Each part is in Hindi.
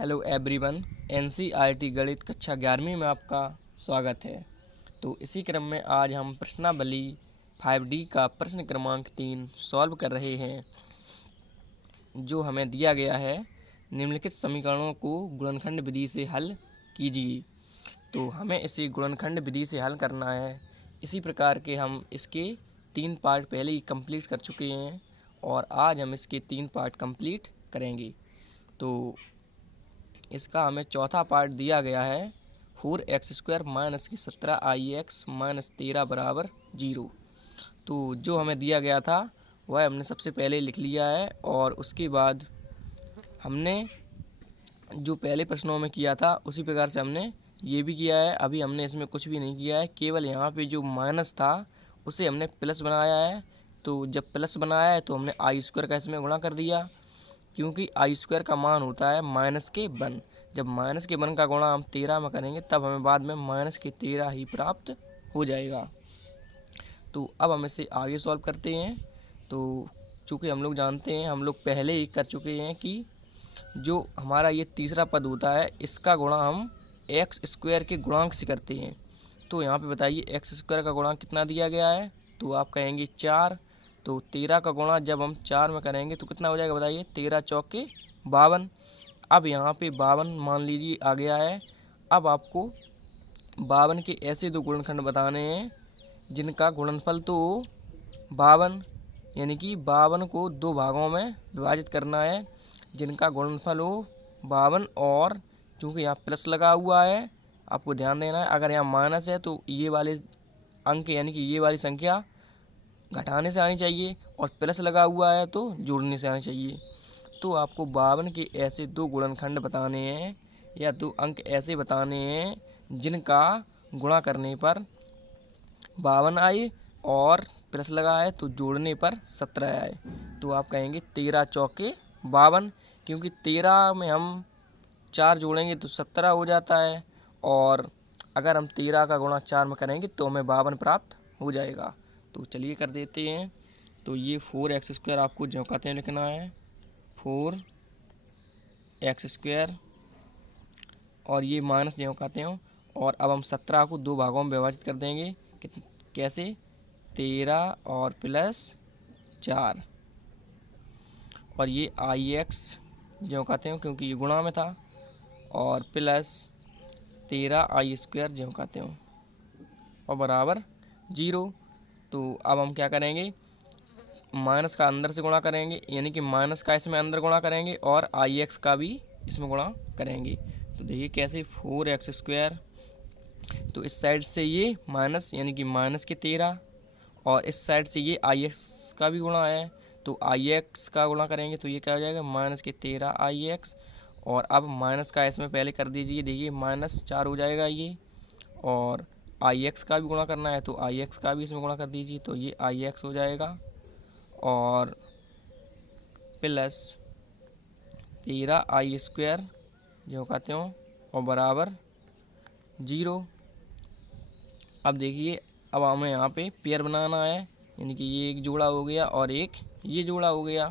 Hello everyone. एनसीईआरटी गणित कक्षा 11वीं में आपका स्वागत है। तो इसी क्रम में आज हम प्रश्नावली 5D का प्रश्न क्रमांक 3 सॉल्व कर रहे हैं। जो हमें दिया गया है, निम्नलिखित समीकरणों को गुणनखंड विधि से हल कीजिए। तो हमें इसे गुणनखंड विधि से हल करना है। इसी प्रकार के हम इसके 3 पार्ट पहले ही कंप्लीट कर चुके हैं और आज हम इसके 3 पार्ट कंप्लीट करेंगे। तो इसका हमें चौथा पार्ट दिया गया है 4x² माइनस की 17ix माइनस 13 बराबर 0। तो जो हमें दिया गया था वह हमने सबसे पहले लिख लिया है और उसके बाद हमने जो पहले प्रश्नों में किया था उसी प्रकार से हमने ये भी किया है। अभी हमने इसमें कुछ भी नहीं किया है, केवल यहाँ पे जो माइनस था उसे हमने प्लस बनाया है। तो जब प्लस बनाया है तो हमने i² का इसमें गुणा कर दिया, क्योंकि i² का मान होता है माइनस के 1। जब माइनस के 1 का गुणा हम 13 में करेंगे तब हमें बाद में माइनस के 13 ही प्राप्त हो जाएगा। तो अब हम इसे आगे सॉल्व करते हैं। तो चूँकि हम लोग जानते हैं, हम लोग पहले ही कर चुके हैं कि जो हमारा ये तीसरा पद होता है इसका गुणा हम x² के गुणांक से करते हैं। तो यहाँ पे बताइए x² का गुणांक कितना दिया गया है, तो आप कहेंगे 4। तो 13 का गुणा जब हम 4 में करेंगे तो कितना हो जाएगा बताइए, 13 चौके 52। अब यहाँ पे 52 मान लीजिए आ गया है। अब आपको 52 के ऐसे दो गुणनखंड बताने हैं जिनका गुणनफल तो 52, यानी कि 52 को दो भागों में विभाजित करना है जिनका गुणनफल हो 52। और चूँकि यहाँ प्लस लगा हुआ है, आपको ध्यान देना है, अगर यहाँ माइनस है तो ये वाले अंक यानी कि ये वाली संख्या घटाने से आनी चाहिए और प्लस लगा हुआ है तो जोड़ने से आनी चाहिए। तो आपको 52 के ऐसे दो गुणनखंड बताने हैं या दो अंक ऐसे बताने हैं जिनका गुणा करने पर 52 आए और प्लस लगा है तो जोड़ने पर 17 आए। तो आप कहेंगे 13 चौके 52, क्योंकि 13 में हम 4 जोड़ेंगे तो 17 हो जाता है और अगर हम 13 का गुणा 4 में करेंगे तो हमें 52 प्राप्त हो जाएगा। तो चलिए कर देते हैं। तो ये 4x² आपको जो कहते हैं लिखना है 4x² और ये माइनस जो कहते हैं। और अब हम 17 को दो भागों में विभाजित कर देंगे। कैसे, 13 और प्लस 4 और ये ix जो कहते हैं क्योंकि ये गुणा में था और प्लस 13i² जो कहते हो और बराबर 0। तो अब हम क्या करेंगे, माइनस का अंदर से गुणा करेंगे, यानी कि माइनस का इसमें अंदर गुणा करेंगे और ix का भी इसमें गुणा करेंगे। तो देखिए कैसे, 4x², तो इस साइड से ये माइनस यानी कि माइनस के 13 और इस साइड से ये ix का भी गुणा है तो ix का गुणा करेंगे तो ये क्या हो जाएगा, माइनस के 13ix। और अब माइनस का इसमें पहले कर दीजिए, देखिए -4 हो जाएगा ये। और ix का भी गुणा करना है तो ix का भी इसमें गुणा कर दीजिए तो ये ix हो जाएगा और प्लस 13i² जो कहते हो और बराबर 0। अब देखिए, अब हमें यहाँ पे पेयर बनाना है, यानी कि ये एक जोड़ा हो गया और एक ये जोड़ा हो गया।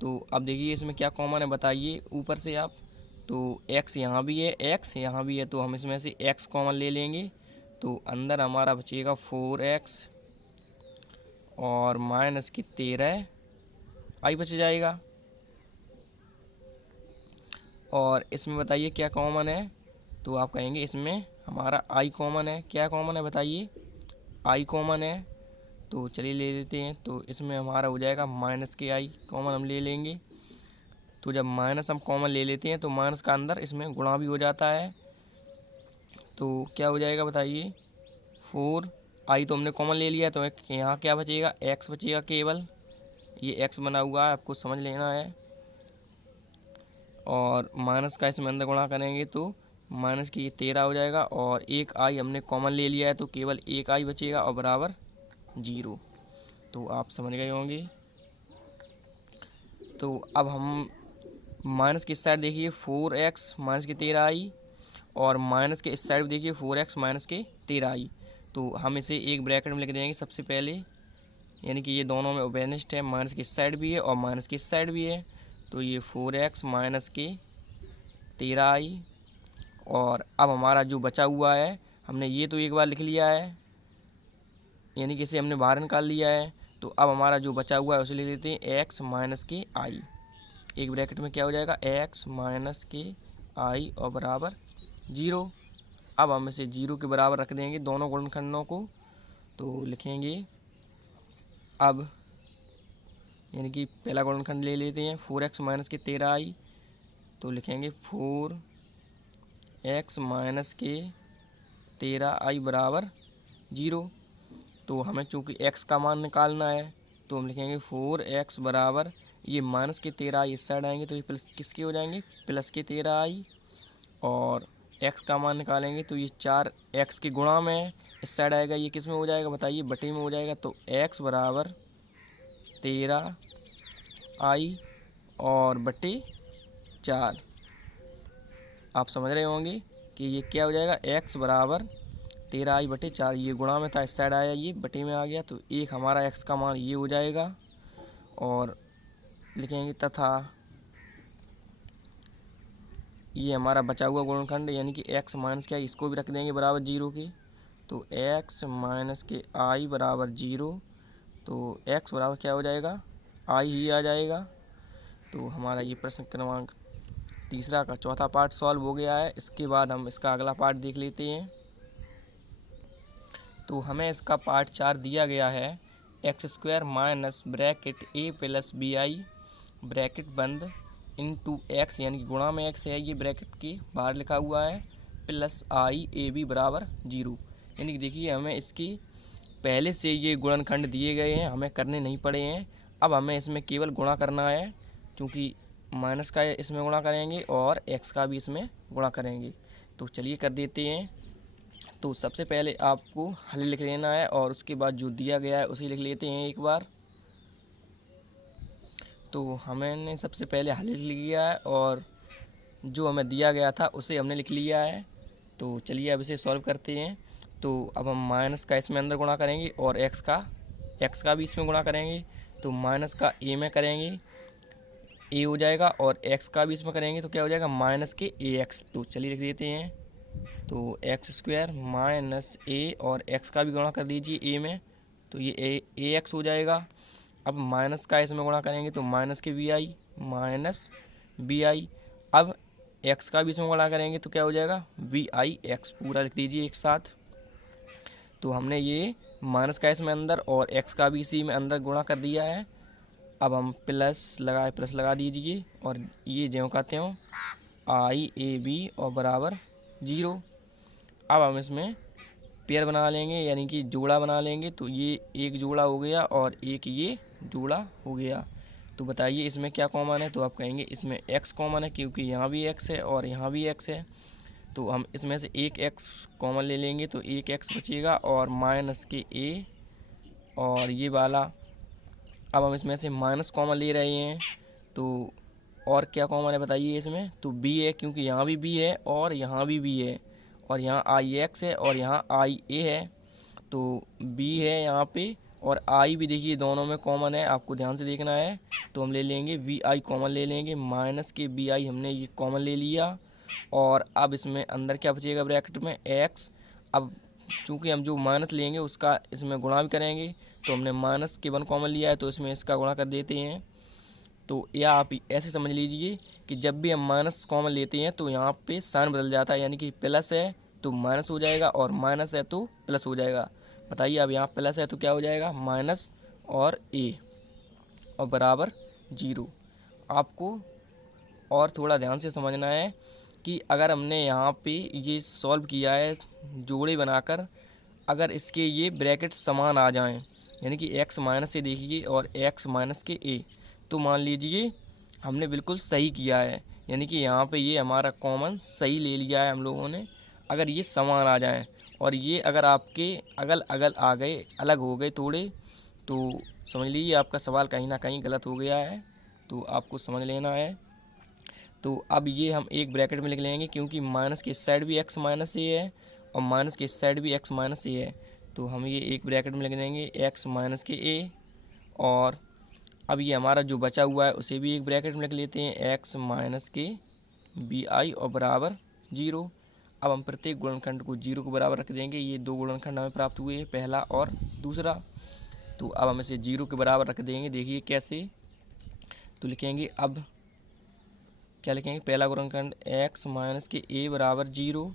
तो अब देखिए इसमें क्या कॉमन है बताइए ऊपर से आप। तो x यहाँ भी है, x यहाँ भी है, तो हम इसमें से x कॉमन ले लेंगे तो अंदर हमारा बचेगा 4x और माइनस की 13 आई बच जाएगा। और इसमें बताइए क्या कॉमन है, तो आप कहेंगे इसमें हमारा i कॉमन है। क्या कॉमन है बताइए, i कॉमन है। तो चलिए ले लेते हैं। तो इसमें हमारा हो जाएगा माइनस के i कॉमन हम ले लेंगे। तो जब माइनस हम कॉमन ले लेते हैं तो माइनस का अंदर इसमें गुणा भी हो जाता है। तो क्या हो जाएगा बताइए, 4i तो हमने कॉमन ले लिया तो यहाँ क्या बचेगा, x बचेगा केवल। ये x बना हुआ है, आपको समझ लेना है। और माइनस का इसमें अंदर गुणा करेंगे तो माइनस की 13 हो जाएगा और एक i हमने कॉमन ले लिया है तो केवल एक i बचेगा और बराबर 0। तो आप समझ गए होंगे। तो अब हम माइनस की इस साइड देखिए 4x माइनस की 13i और माइनस के इस साइड देखिए 4x माइनस के 13i। तो हम इसे एक ब्रैकेट में लिख देंगे सबसे पहले, यानी कि ये दोनों में ओबेनिस्ट है, माइनस की इस साइड भी है और माइनस की इस साइड भी है। तो ये 4x माइनस के 13i। और अब हमारा जो बचा हुआ है, हमने ये तो एक बार लिख लिया है, यानी कि इसे हमने बाहर निकाल लिया है। तो अब हमारा जो बचा हुआ है उसे लिख लेते हैं x माइनस के आई। एक ब्रैकेट में क्या हो जाएगा, x माइनस के आई और बराबर 0। अब हम इसे 0 के बराबर रख देंगे दोनों गुणनखंडों को। तो लिखेंगे अब, यानी कि पहला गुणनखंड ले लेते हैं 4x माइनस के 13i। तो लिखेंगे 4x माइनस के 13i बराबर 0। तो हमें चूँकि x का मान निकालना है तो हम लिखेंगे 4x बराबर, ये माइनस के 13i इस साइड आएंगे तो ये प्लस किसके हो जाएंगे, प्लस के 13i। और x का मान निकालेंगे तो ये 4x के गुणा में है, इस साइड आएगा, ये किस में हो जाएगा बताइए, बटे में हो जाएगा। तो x बराबर 13i और बटे 4। आप समझ रहे होंगे कि ये क्या हो जाएगा, x बराबर 13i बटे 4। ये गुणा में था, इस साइड आया, ये बटे में आ गया। तो एक हमारा x का मान ये हो जाएगा। और लिखेंगे तथा ये हमारा बचा हुआ गुणनखंड, यानी कि x माइनस के आई, इसको भी रख देंगे बराबर 0 के। तो x माइनस के आई बराबर 0। तो x बराबर क्या हो जाएगा, i ही आ जाएगा। तो हमारा ये प्रश्न क्रमांक तीसरा का चौथा पार्ट सॉल्व हो गया है। इसके बाद हम इसका अगला पार्ट देख लेते हैं। तो हमें इसका पार्ट 4 दिया गया है, x² minus bracket a plus bi bracket बंद इंटू x, यानी कि गुणा में x है, ये ब्रैकेट के बाहर लिखा हुआ है, प्लस i ab बराबर 0। यानी कि देखिए हमें इसकी पहले से ये गुणनखंड दिए गए हैं, हमें करने नहीं पड़े हैं। अब हमें इसमें केवल गुणा करना है, क्योंकि माइनस का इसमें गुणा करेंगे और x का भी इसमें गुणा करेंगे। तो चलिए कर देते हैं। तो सबसे पहले आपको हल लिख लेना है और उसके बाद जो दिया गया है उसे लिख लेते हैं एक बार। तो हमने सबसे पहले हल लिख लिया है और जो हमें दिया गया था उसे हमने लिख लिया है। तो चलिए अब इसे सॉल्व करते हैं। तो अब हम माइनस का इसमें अंदर गुणा करेंगे और x का भी इसमें गुणा करेंगे। तो माइनस का a में करेंगे, a हो जाएगा, और x का भी इसमें करेंगे तो क्या हो जाएगा, माइनस के ax। तो चलिए लिख देते हैं। तो x² माइनस a और x का भी गुणा कर दीजिए a में, तो ये ax हो जाएगा। अब माइनस का इसमें गुणा करेंगे तो माइनस के bi माइनस bi। अब x का भी इसमें गुणा करेंगे तो क्या हो जाएगा, vix। पूरा लिख दीजिए एक साथ। तो हमने ये माइनस का इसमें अंदर और x का भी इसी में अंदर गुणा कर दिया है। अब हम प्लस लगा दीजिए और ये ज्यों का त्यों i ab और बराबर 0। अब हम इसमें पेयर बना लेंगे, यानी कि जोड़ा बना लेंगे। तो ये एक जोड़ा हो गया और एक ये जोड़ा हो गया। तो बताइए इसमें क्या कॉमन है। तो आप कहेंगे इसमें x कॉमन है, क्योंकि यहाँ भी x है और यहाँ भी x है। तो हम इसमें से एक x कॉमन ले लेंगे तो एक x बचेगा और माइनस के a और ये वाला। अब हम इसमें से माइनस कॉमन ले रहे हैं, तो और क्या कॉमन है बताइए इसमें। तो b है, क्योंकि यहाँ भी b है और यहाँ भी b है, और यहाँ ix है और यहाँ ia है। तो b है यहाँ पे और i भी देखिए दोनों में कॉमन है, आपको ध्यान से देखना है। तो हम ले लेंगे vi कॉमन ले लेंगे, माइनस के bi हमने ये कॉमन ले लिया। और अब इसमें अंदर क्या बचेगा ब्रैकेट में, x। अब चूँकि हम जो माइनस लेंगे उसका इसमें गुणा भी करेंगे, तो हमने माइनस के 1 कॉमन लिया है तो इसमें इसका गुणा कर देते हैं। तो या आप ऐसे समझ लीजिए कि जब भी हम माइनस कॉमन लेते हैं तो यहाँ पे साइन बदल जाता है, यानी कि प्लस है तो माइनस हो जाएगा और माइनस है तो प्लस हो जाएगा। बताइए अब यहाँ प्लस है तो क्या हो जाएगा, माइनस और a और बराबर 0। आपको और थोड़ा ध्यान से समझना है कि अगर हमने यहाँ पे ये सॉल्व किया है जोड़े बनाकर, अगर इसके ये ब्रैकेट समान आ जाएं, यानी कि x माइनस से देखिए और x माइनस के a, तो मान लीजिए हमने बिल्कुल सही किया है, यानी कि यहाँ पे ये हमारा कॉमन सही ले लिया है हम लोगों ने। अगर ये समान आ जाएं और ये अगर आपके अगल अगल आ गए, अलग हो गए थोड़े, तो समझ लीजिए आपका सवाल कहीं ना कहीं गलत हो गया है, तो आपको समझ लेना है। तो अब ये हम एक ब्रैकेट में लिख लेंगे, क्योंकि माइनस की इस साइड भी x माइनस ए है और माइनस की इस साइड भी x माइनस ए है। तो हम ये एक ब्रैकेट में लिख देंगे x माइनस के a। और अब ये हमारा जो बचा हुआ है उसे भी एक ब्रैकेट में लिख लेते हैं, x माइनस के बी आई और बराबर 0। अब हम प्रत्येक गुणनखंड को 0 के बराबर रख देंगे। ये दो गुणनखंड हमें प्राप्त हुए, पहला और दूसरा। तो अब हम इसे 0 के बराबर रख देंगे। देखिए कैसे, तो लिखेंगे, अब क्या लिखेंगे, पहला गुणनखंड x माइनस के a बराबर 0,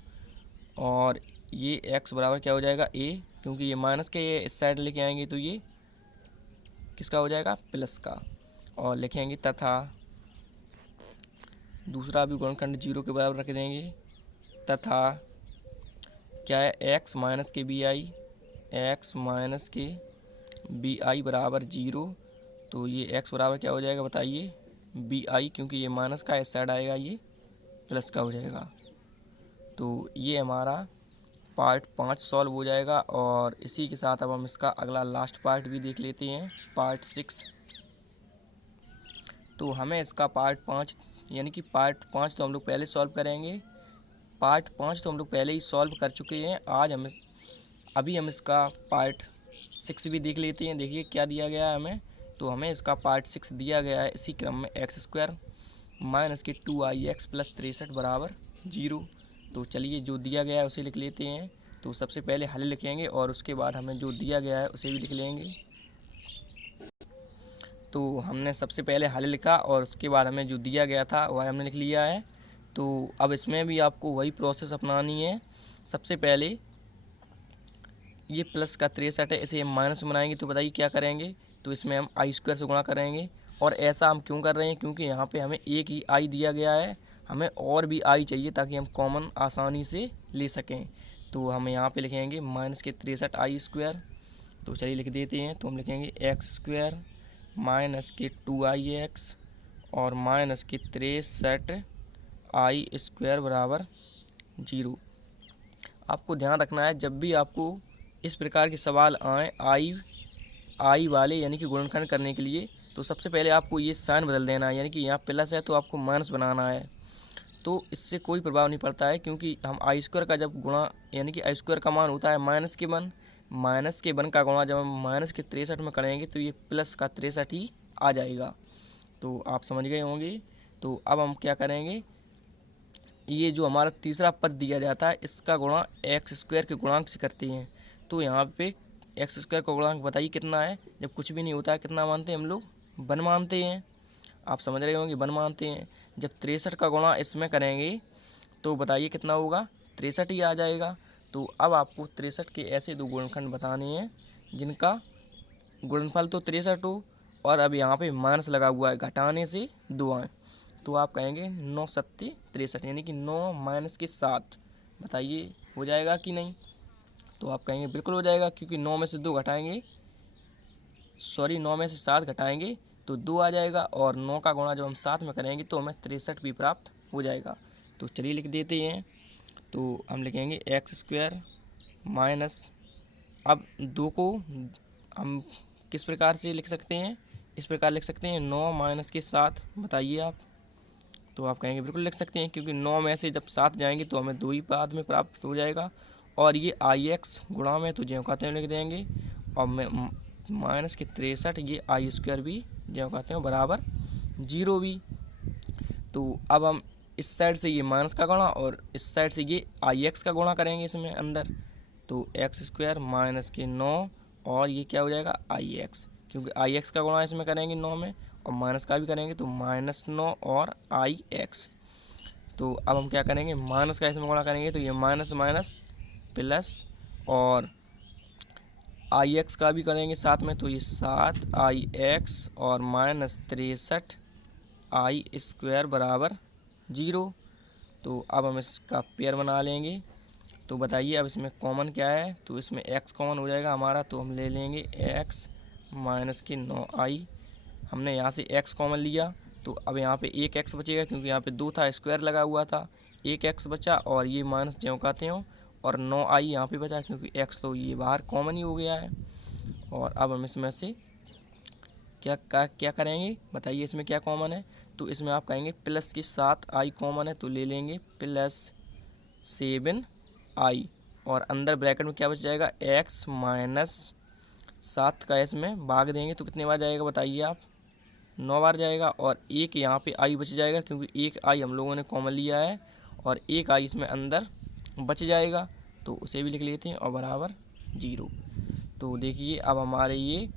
और ये x बराबर क्या हो जाएगा a, क्योंकि ये माइनस के ये इस साइड लेके आएंगे तो ये किसका हो जाएगा, प्लस का। और लिखेंगे तथा दूसरा भी गुणनखंड 0 के बराबर रख देंगे, तथा क्या है, x माइनस के बी आई, एक्स माइनस के बी आई बराबर 0। तो ये x बराबर क्या हो जाएगा बताइए, बी आई, क्योंकि ये माइनस का इस साइड आएगा, ये प्लस का हो जाएगा। तो ये हमारा पार्ट 5 सॉल्व हो जाएगा। और इसी के साथ अब हम इसका अगला लास्ट पार्ट भी देख लेते हैं, पार्ट 6। तो हमें इसका पार्ट 5 यानी कि पार्ट 5 तो हम लोग पहले सॉल्व करेंगे, पार्ट 5 तो हम लोग पहले ही सॉल्व कर चुके हैं। अभी हम इसका पार्ट 6 भी देख लेते हैं। देखिए क्या दिया गया है हमें, तो हमें इसका पार्ट 6 दिया गया है इसी क्रम में, एक्स स्क्वायर माइनस के 2i(x) प्लस 63 बराबर 0। तो चलिए जो दिया गया है उसे लिख लेते हैं। तो सबसे पहले हल लिखेंगे और उसके बाद हमें जो दिया गया है उसे भी लिख लेंगे। तो हमने सबसे पहले हल लिखा और उसके बाद हमें जो दिया गया था वह हमने लिख लिया है। तो अब इसमें भी आपको वही प्रोसेस अपनानी है। सबसे पहले ये प्लस का 63 है, इसे हम माइनस बनाएंगे। तो बताइए क्या करेंगे, तो इसमें हम आई स्क्वायर से गुणा करेंगे। और ऐसा हम क्यों कर रहे हैं, क्योंकि यहाँ पे हमें एक ही आई दिया गया है, हमें और भी आई चाहिए ताकि हम कॉमन आसानी से ले सकें। तो हम यहाँ पे लिखेंगे माइनस के 63 आई स्क्वायर। तो चलिए लिख देते हैं। तो हम लिखेंगे एक्स स्क्वायर माइनस के 2i(x) और माइनस के 63 आई स्क्वायर बराबर 0। आपको ध्यान रखना है, जब भी आपको इस प्रकार के सवाल आए आई वाले यानी कि गुणनखंड करने के लिए, तो सबसे पहले आपको ये साइन बदल देना है। यानी कि यहाँ प्लस है तो आपको माइनस बनाना है। तो इससे कोई प्रभाव नहीं पड़ता है, क्योंकि हम आई स्क्वायर का जब गुणा यानी कि आई स्क्वायर का मान होता है माइनस के 1 का गुणा जब हम माइनस के 63 में करेंगे तो ये प्लस का 63 ही आ जाएगा। तो आप समझ गए होंगे। तो अब हम क्या करेंगे, ये जो हमारा तीसरा पद दिया जाता है इसका गुणा एक्स स्क्वायर के गुणांक से करते हैं। तो यहाँ पे एक्स स्क्वायर का गुणांक बताइए कितना है, जब कुछ भी नहीं होता है कितना मानते हैं हम लोग, 1 मानते हैं। आप समझ रहे होंगे 1 मानते हैं। जब 63 का गुणा इसमें करेंगे तो बताइए कितना होगा, 63 ही आ जाएगा। तो अब आपको 63 के ऐसे दो गुणनखंड बताने हैं जिनका गुणनफल तो 63 हो, और अब यहाँ पे माइनस लगा हुआ है, घटाने से 2 आए। तो आप कहेंगे 9 सत्ते 63, यानी कि 9 माइनस के 7। बताइए हो जाएगा कि नहीं। तो आप कहेंगे बिल्कुल हो जाएगा, क्योंकि 9 में से 2 घटाएंगे, 9 में से 7 घटाएंगे तो 2 आ जाएगा, और 9 का गुणा जब हम 7 में करेंगे तो हमें 63 भी प्राप्त हो जाएगा। तो चलिए लिख देते हैं। तो हम लिखेंगे एक्स स्क्वायर माइनस, अब 2 को हम किस प्रकार से लिख सकते हैं, इस प्रकार लिख सकते हैं 9 माइनस के 7। बताइए आप। तो आप कहेंगे बिल्कुल लिख सकते हैं, क्योंकि 9 में से जब 7 जाएंगे तो हमें 2 ही बाद में प्राप्त हो जाएगा। और ये i(x) गुणा में तो ज्यों कहते हैं लिख देंगे, और माइनस के 63 ये आई स्क्वायर भी ज्यों कहते हैं बराबर 0 भी। तो अब हम इस साइड से ये माइनस का गुणा और इस साइड से ये i(x) का गुणा करेंगे इसमें अंदर। तो एक्स स्क्वायर माइनस के 9 और ये क्या हो जाएगा i(x), क्योंकि i(x) का गुणा इसमें करेंगे 9 में, और माइनस का भी करेंगे तो -9 और i(x). तो अब हम क्या करेंगे, माइनस का इसमें गुणा करेंगे तो ये माइनस माइनस प्लस, और i(x) का भी करेंगे साथ में तो ये 7i(x) और माइनस 63 आई स्क्वायर बराबर 0। तो अब हम इसका पेयर बना लेंगे। तो बताइए अब इसमें कॉमन क्या है, तो इसमें x कॉमन हो जाएगा हमारा। तो हम ले लेंगे x माइनस के 9i, हमने यहाँ से x कॉमन लिया। तो अब यहाँ पे एक x बचेगा, क्योंकि यहाँ पे 2 था, स्क्वायर लगा हुआ था, एक x बचा, और ये माइनस ज्यों कहते हो, और 9i यहाँ पे बचा, क्योंकि x तो ये बाहर कॉमन ही हो गया है। और अब हम इसमें से क्या करेंगे, बताइए इसमें क्या कॉमन है। तो इसमें आप कहेंगे प्लस की 7i कॉमन है, तो ले लेंगे प्लस 7i, और अंदर ब्रैकेट में क्या बच जाएगा, x माइनस 7 का इसमें भाग देंगे तो कितने बार जाएगा बताइए आप। 9 बार जाएगा और एक यहाँ पे आई बच जाएगा, क्योंकि एक आई हम लोगों ने कॉमन लिया है और एक आई इसमें अंदर बच जाएगा, तो उसे भी लिख लेते हैं और बराबर 0। तो देखिए अब हमारे ये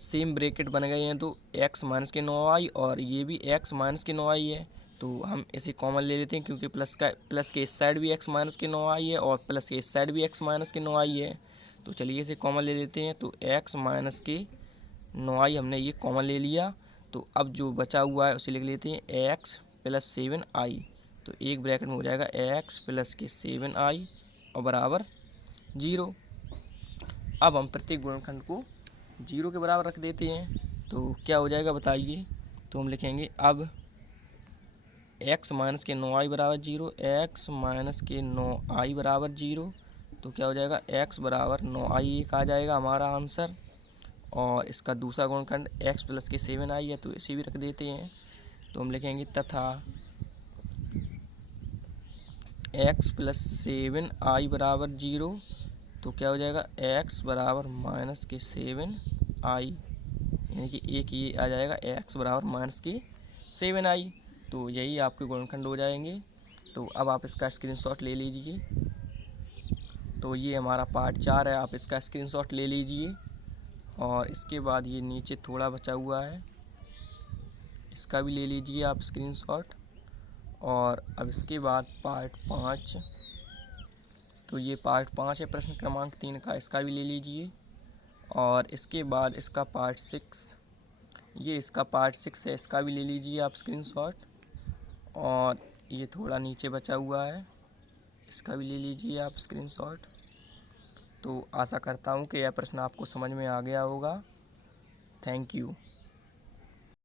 सेम ब्रैकेट बन गए हैं, तो x माइनस के 9i और ये भी x माइनस के 9i है, तो हम इसे कॉमन ले लेते हैं, क्योंकि प्लस के इस साइड भी x माइनस के 9i है और प्लस के इस साइड भी x माइनस के 9i है। तो चलिए इसे कॉमन ले लेते हैं, तो x माइनस के 9i हमने ये कॉमन ले लिया। तो अब जो बचा हुआ है उसे लिख लेते हैं x प्लस 7i। तो एक ब्रैकेट में हो जाएगा x प्लस के 7i और बराबर 0। अब हम प्रत्येक गुणनखंड को 0 के बराबर रख देते हैं, तो क्या हो जाएगा बताइए। तो हम लिखेंगे अब x माइनस के 9i बराबर 0, x माइनस के 9i बराबर 0। तो क्या हो जाएगा, x बराबर 9i एक आ जाएगा हमारा आंसर। और इसका दूसरा गुणनखंड x प्लस के 7i है, तो इसे भी रख देते हैं। तो हम लिखेंगे तथा x प्लस 7i बराबर 0। तो क्या हो जाएगा, x बराबर माइनस के 7i, यानी कि एक ये आ जाएगा x बराबर माइनस के 7i। तो यही आपके गुणनखंड हो जाएंगे। तो अब आप इसका स्क्रीनशॉट ले लीजिए। तो ये हमारा पार्ट 4 है, आप इसका स्क्रीनशॉट ले लीजिए। और इसके बाद ये नीचे थोड़ा बचा हुआ है, इसका भी ले लीजिए आप स्क्रीनशॉट। और अब इसके बाद पार्ट 5, तो ये पार्ट 5 है प्रश्न क्रमांक 3 का, इसका भी ले लीजिए। और इसके बाद इसका पार्ट 6, ये इसका पार्ट 6 है, इसका भी ले लीजिए आप स्क्रीनशॉट। और ये थोड़ा नीचे बचा हुआ है, इसका भी ले लीजिए आप स्क्रीनशॉट। तो आशा करता हूँ कि यह प्रश्न आपको समझ में आ गया होगा। Thank you.